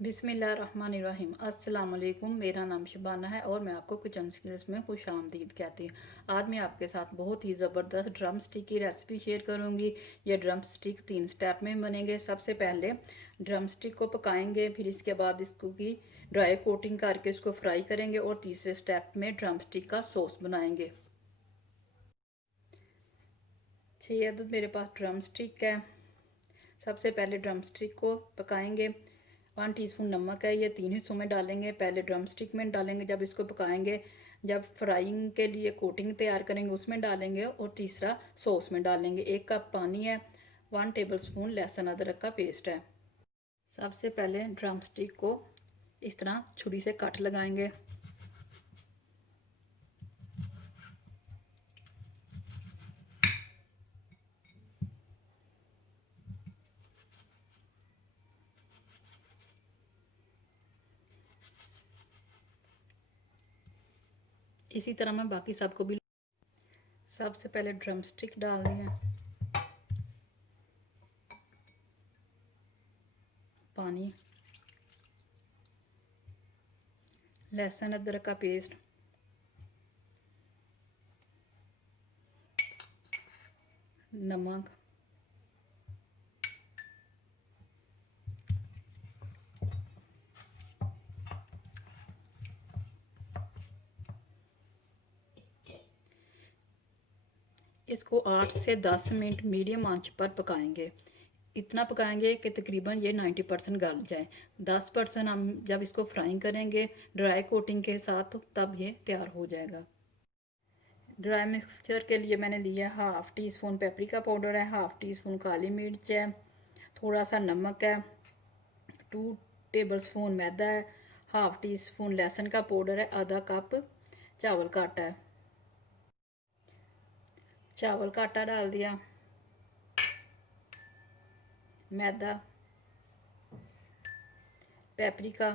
बिस्मिल्लाहिर्रहमानिर्रहीम। अस्सलाम वालेकुम। मेरा नाम शबाना है और मैं आपको किचन स्किल्स में खुश आमदीद कहती हूँ। आज मैं आपके साथ बहुत ही ज़बरदस्त ड्रम स्टिक की रेसिपी शेयर करूँगी। ये ड्रम स्टिक 3 स्टेप में बनेंगे। सबसे पहले ड्रम स्टिक को पकाएंगे, फिर इसके बाद इसको की ड्राई कोटिंग करके इसको फ्राई करेंगे और तीसरे स्टेप में ड्रम स्टिक का सॉस बनाएंगे। 6 अदद मेरे पास ड्रम स्टिक है। सबसे पहले ड्रम स्टिक को पकाएंगे। 1 टीस्पून नमक है, ये 3 हिस्सों में डालेंगे। पहले ड्रम स्टिक में डालेंगे जब इसको पकाएंगे, जब फ्राइंग के लिए कोटिंग तैयार करेंगे उसमें डालेंगे, और तीसरा सॉस में डालेंगे। 1 कप पानी है, 1 टेबल स्पून लहसुन अदरक का पेस्ट है। सबसे पहले ड्रम स्टिक को इस तरह छुरी से कट लगाएंगे। इसी तरह मैं बाकी सबको भी। सबसे पहले ड्रम स्टिक डालनी है, पानी, लहसुन अदरक का पेस्ट, नमक, इसको 8 से 10 मिनट मीडियम आंच पर पकाएंगे। इतना पकाएंगे कि तकरीबन ये 90% गल जाए। 10% हम जब इसको फ्राइंग करेंगे ड्राई कोटिंग के साथ, तो तब ये तैयार हो जाएगा। ड्राई मिक्सचर के लिए मैंने लिया 1/2 टीस्पून पेपरिका पाउडर है, 1/2 टीस्पून काली मिर्च है, थोड़ा सा नमक है, 2 टेबल स्पून मैदा है, 1/2 टीस्पून लहसुन का पाउडर है, आधा कप चावल का आटा है। चावल का आटा डाल दिया, मैदा, पेपरिका,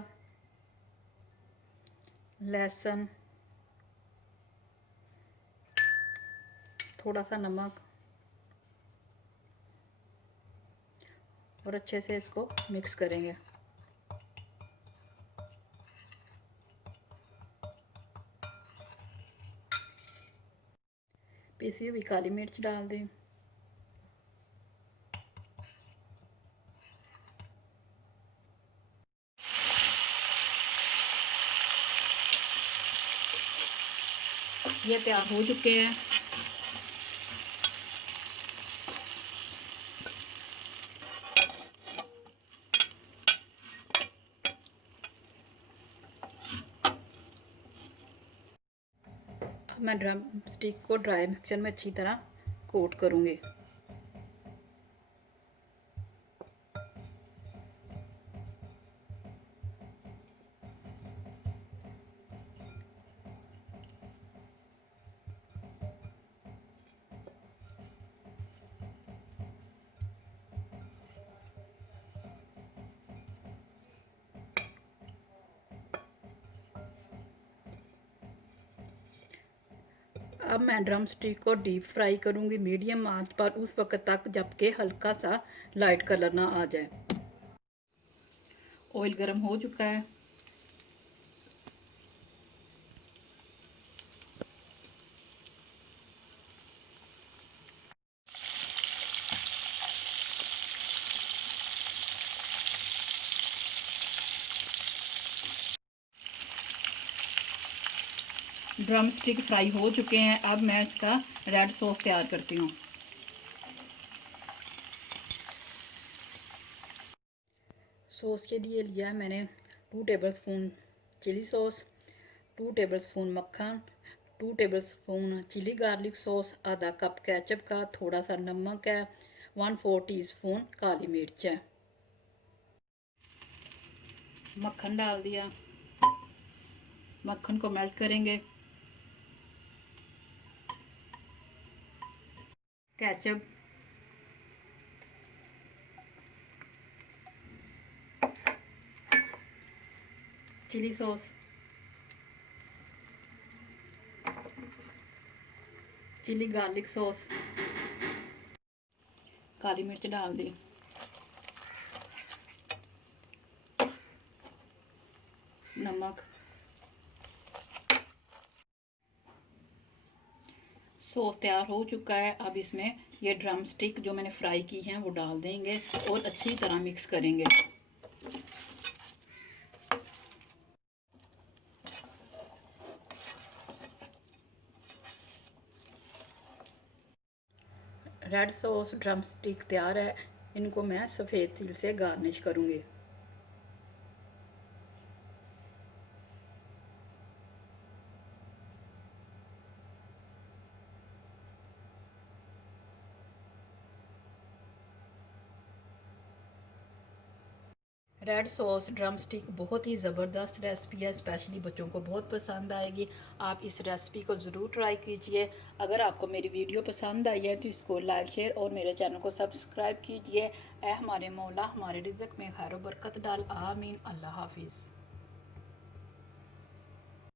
लहसुन, थोड़ा सा नमक, और अच्छे से इसको मिक्स करेंगे। पीसी हुई काली मिर्च डाल दें, ये तैयार हो चुके हैं। अब मैं ड्रम स्टिक को ड्राई मिक्सचर में अच्छी तरह कोट करूँगी। अब मैं ड्रम स्टिक को डीप फ्राई करूँगी मीडियम आंच पर उस वक्त तक जबकि हल्का सा लाइट कलर ना आ जाए। ऑयल गर्म हो चुका है। ड्रम स्टिक फ्राई हो चुके हैं। अब मैं इसका रेड सॉस तैयार करती हूँ। सॉस के लिए लिया है मैंने 2 tablespoon chilli sauce, 2 tablespoon मक्खन, 2 tablespoon chilli garlic sauce, आधा कप केचप का, थोड़ा सा नमक है, 1/4 टीस्पून काली मिर्च है। मक्खन डाल दिया, मक्खन को मेल्ट करेंगे। Ketchup, chili sauce, chili garlic sauce, काली मिर्च डाल दी, नमक। सॉस तैयार हो चुका है। अब इसमें ये ड्रम स्टिक जो मैंने फ्राई की हैं वो डाल देंगे और अच्छी तरह मिक्स करेंगे। रेड सॉस ड्रम स्टिक तैयार है। इनको मैं सफ़ेद तिल से गार्निश करूँगी। रेड सॉस ड्रम स्टिक बहुत ही ज़बरदस्त रेसिपी है, स्पेशली बच्चों को बहुत पसंद आएगी। आप इस रेसिपी को ज़रूर ट्राई कीजिए। अगर आपको मेरी वीडियो पसंद आई है तो इसको लाइक शेयर और मेरे चैनल को सब्सक्राइब कीजिए। ए हमारे मौला हमारे रिज़्क़ में खैर बरकत डाल, आमीन। अल्लाह हाफिज़।